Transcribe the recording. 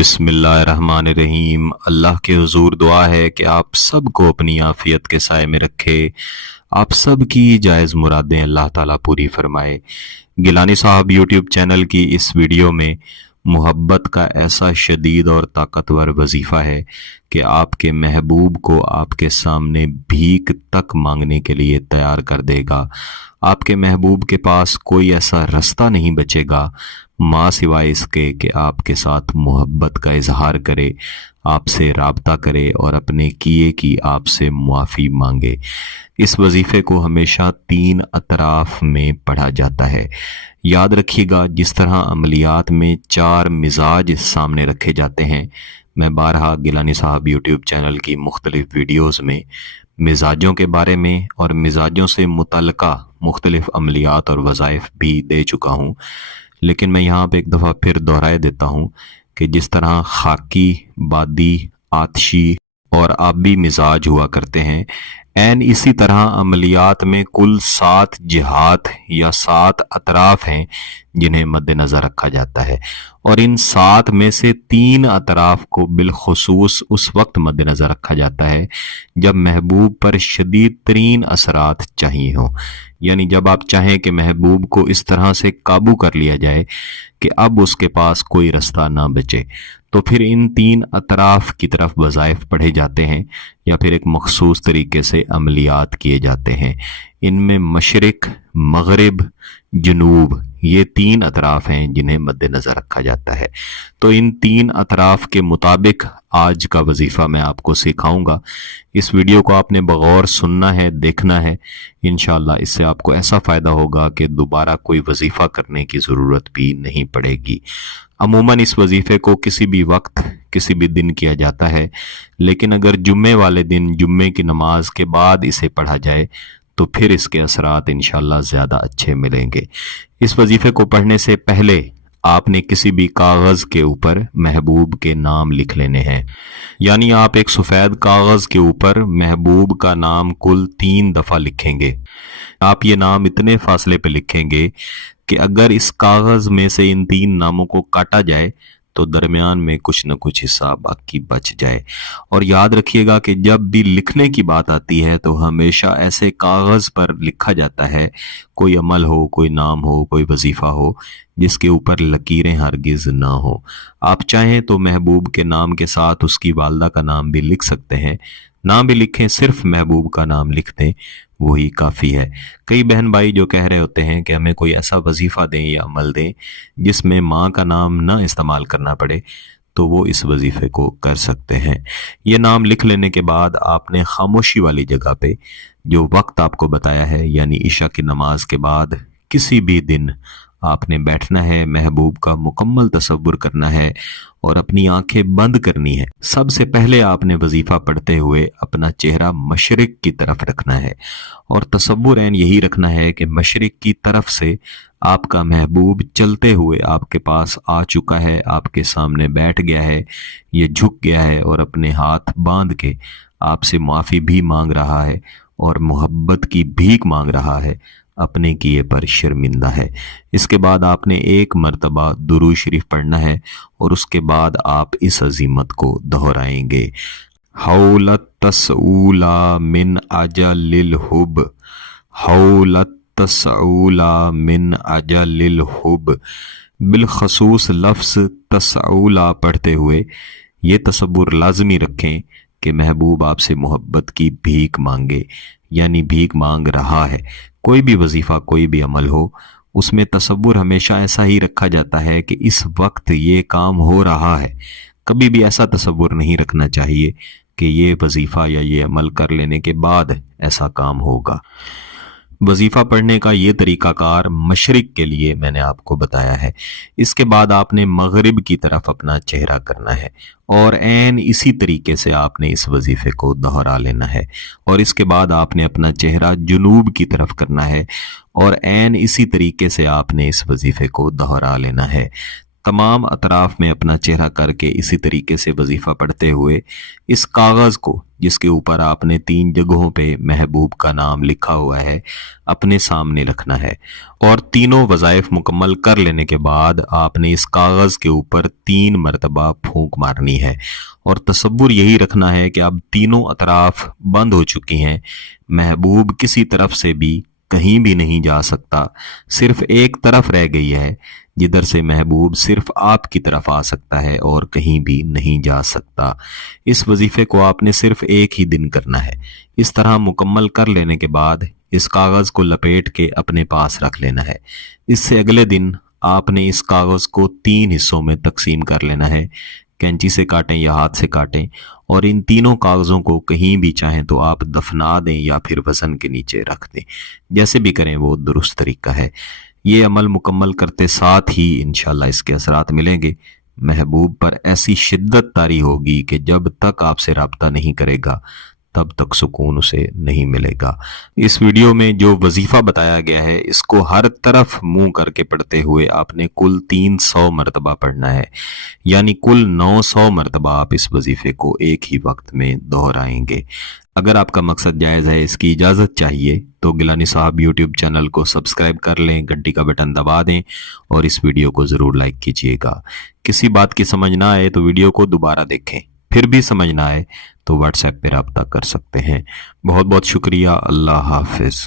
बिस्मिल्लाहिर्रहमानिर्रहीम। अल्लाह के हुजूर दुआ है कि आप सबको अपनी आफियत के साए में रखे, आप सब की जायज़ मुरादें अल्लाह ताला पूरी फरमाए। गिलानी साहब यूट्यूब चैनल की इस वीडियो में मोहब्बत का ऐसा शदीद और ताकतवर वजीफ़ा है कि आपके महबूब को आपके सामने भीख तक मांगने के लिए तैयार कर देगा। आपके महबूब के पास कोई ऐसा रास्ता नहीं बचेगा माँ सिवाय इसके कि आपके साथ मोहब्बत का इजहार करे, आपसे राबता करे और अपने किए की आपसे मुआफ़ी मांगे। इस वजीफ़े को हमेशा 3 अतराफ़ में पढ़ा जाता है। याद रखिएगा, जिस तरह अमलियात में 4 मिजाज सामने रखे जाते हैं, मैं बारहा गिलानी साहब यूट्यूब चैनल की मुख्तलिफ वीडियोज़ में मिजाजों के बारे में और मिजाजों से मुतल्लिका मुख्तलिफ अमलियात और वज़ाइफ भी दे चुका हूँ, लेकिन मैं यहाँ पे एक दफ़ा फिर दोहराए देता हूँ कि जिस तरह खाकी, बादी, आतशी और आबी मिजाज हुआ करते हैं, ऐन इसी तरह अमलियात में कुल 7 जिहात या 7 अतराफ़ हैं जिन्हें मद्देनज़र रखा जाता है, और इन 7 में से 3 अतराफ़ को बिलखुसूस उस वक्त मद्देनज़र रखा जाता है जब महबूब पर शदीद तरीन असरात चाहिए हों। यानी जब आप चाहें कि महबूब को इस तरह से काबू कर लिया जाए कि अब उसके पास कोई रास्ता ना बचे, तो फिर इन 3 अतराफ़ की तरफ वज़ाइफ पढ़े जाते हैं या फिर एक मखसूस तरीके से अमलियात किए जाते हैं। इनमें मशरिक, मगरिब, जनूब, ये 3 अतराफ़ हैं जिन्हें मद्देनज़र रखा जाता है। तो इन 3 अतराफ़ के मुताबिक आज का वजीफ़ा मैं आपको सिखाऊंगा। इस वीडियो को आपने बगौर सुनना है, देखना है। इंशाअल्लाह इससे आपको ऐसा फ़ायदा होगा कि दोबारा कोई वजीफ़ा करने की ज़रूरत भी नहीं पड़ेगी। अमूमन इस वजीफ़े को किसी भी वक्त, किसी भी दिन किया जाता है, लेकिन अगर जुम्मे वाले दिन जुम्मे की नमाज के बाद इसे पढ़ा जाए तो फिर इसके असरात इंशाअल्लाह ज़्यादा अच्छे मिलेंगे। इस वजीफ़े को पढ़ने से पहले आपने किसी भी कागज़ के ऊपर महबूब के नाम लिख लेने हैं। यानी आप एक सफ़ेद कागज़ के ऊपर महबूब का नाम कुल 3 दफ़ा लिखेंगे। आप ये नाम इतने फासले पे लिखेंगे कि अगर इस कागज़ में से इन 3 नामों को काटा जाए तो दरमियान में कुछ न कुछ हिस्सा बाकी बच जाए। और याद रखिएगा कि जब भी लिखने की बात आती है तो हमेशा ऐसे कागज़ पर लिखा जाता है, कोई अमल हो, कोई नाम हो, कोई वजीफ़ा हो, जिसके ऊपर लकीरें हरगिज़ ना हो। आप चाहें तो महबूब के नाम के साथ उसकी वालदा का नाम भी लिख सकते हैं, ना भी लिखें, सिर्फ महबूब का नाम लिख दें, वही काफ़ी है। कई बहन भाई जो कह रहे होते हैं कि हमें कोई ऐसा वजीफ़ा दें या अमल दें जिसमें माँ का नाम ना इस्तेमाल करना पड़े, तो वो इस वजीफ़े को कर सकते हैं। ये नाम लिख लेने के बाद आपने खामोशी वाली जगह पे जो वक्त आपको बताया है, यानी इशा की नमाज के बाद किसी भी दिन आपने बैठना है, महबूब का मुकम्मल तसव्वुर करना है और अपनी आंखें बंद करनी है। सबसे पहले आपने वजीफ़ा पढ़ते हुए अपना चेहरा मशरिक की तरफ रखना है और तसव्वुर ऐन यही रखना है कि मशरिक की तरफ से आपका महबूब चलते हुए आपके पास आ चुका है, आपके सामने बैठ गया है, ये झुक गया है और अपने हाथ बांध के आपसे माफ़ी भी मांग रहा है और मोहब्बत की भीख मांग रहा है, अपने किए पर शर्मिंदा है। इसके बाद आपने 1 मरतबा दुरूद शरीफ पढ़ना है और उसके बाद आप इस अजीमत को दोहराएंगे। हौलत तसऊला मिन अजलिल हुब, हौलत तसऊला मिन अजलिल हुब। बिलखसूस लफ्ज़ तसऊला पढ़ते हुए ये तसव्वुर लाजमी रखें कि महबूब आपसे मोहब्बत की भीख मांगे, यानी भीख मांग रहा है। कोई भी वजीफ़ा, कोई भी अमल हो, उसमें तसव्वुर हमेशा ऐसा ही रखा जाता है कि इस वक्त ये काम हो रहा है। कभी भी ऐसा तसव्वुर नहीं रखना चाहिए कि ये वजीफ़ा या ये अमल कर लेने के बाद ऐसा काम होगा। वजीफ़ा पढ़ने का ये तरीक़ाकार मशरिक के लिए मैंने आपको बताया है। इसके बाद आपने मगरिब की तरफ अपना चेहरा करना है और ऐन इसी तरीके से आपने इस वजीफ़े को दोहरा लेना है और इसके बाद आपने अपना चेहरा जुनूब की तरफ करना है और ऐन इसी तरीके से आपने इस वजीफ़े को दोहरा लेना है। तमाम अतराफ में अपना चेहरा करके इसी तरीके से वजीफा पढ़ते हुए इस कागज़ को, जिसके ऊपर आपने 3 जगहों पे महबूब का नाम लिखा हुआ है, अपने सामने रखना है। और तीनों वज़ाइफ मुकम्मल कर लेने के बाद आपने इस कागज़ के ऊपर 3 मरतबा फूंक मारनी है। और तसव्वुर यही रखना है कि अब तीनों अतराफ बंद हो चुकी हैं, महबूब किसी तरफ से भी कहीं भी नहीं जा सकता, सिर्फ एक तरफ रह गई है जिधर से महबूब सिर्फ आपकी तरफ आ सकता है और कहीं भी नहीं जा सकता। इस वजीफे को आपने सिर्फ एक ही दिन करना है। इस तरह मुकम्मल कर लेने के बाद इस कागज़ को लपेट के अपने पास रख लेना है। इससे अगले दिन आपने इस कागज़ को 3 हिस्सों में तकसीम कर लेना है। कैंची से काटें या हाथ से काटें, और इन तीनों कागज़ों को कहीं भी चाहें तो आप दफना दें या फिर वज़न के नीचे रख दें। जैसे भी करें वो दुरुस्त तरीका है। ये अमल मुकम्मल करते साथ ही इंशाल्लाह इसके असरात मिलेंगे। महबूब पर ऐसी शिद्दत तारी होगी कि जब तक आपसे रब्ता नहीं करेगा तब तक सुकून उसे नहीं मिलेगा। इस वीडियो में जो वजीफा बताया गया है, इसको हर तरफ मुंह करके पढ़ते हुए आपने कुल 300 मरतबा पढ़ना है, यानी कुल 900 मरतबा आप इस वजीफे को एक ही वक्त में दोहराएंगे। अगर आपका मकसद जायज़ है, इसकी इजाज़त चाहिए, तो गिलानी साहब यूट्यूब चैनल को सब्सक्राइब कर लें, घंटी का बटन दबा दें और इस वीडियो को ज़रूर लाइक कीजिएगा। किसी बात की समझ ना आए तो वीडियो को दोबारा देखें, फिर भी समझ ना आए तो व्हाट्सएप पे रब्ता कर सकते हैं। बहुत बहुत शुक्रिया। अल्लाह हाफिज़।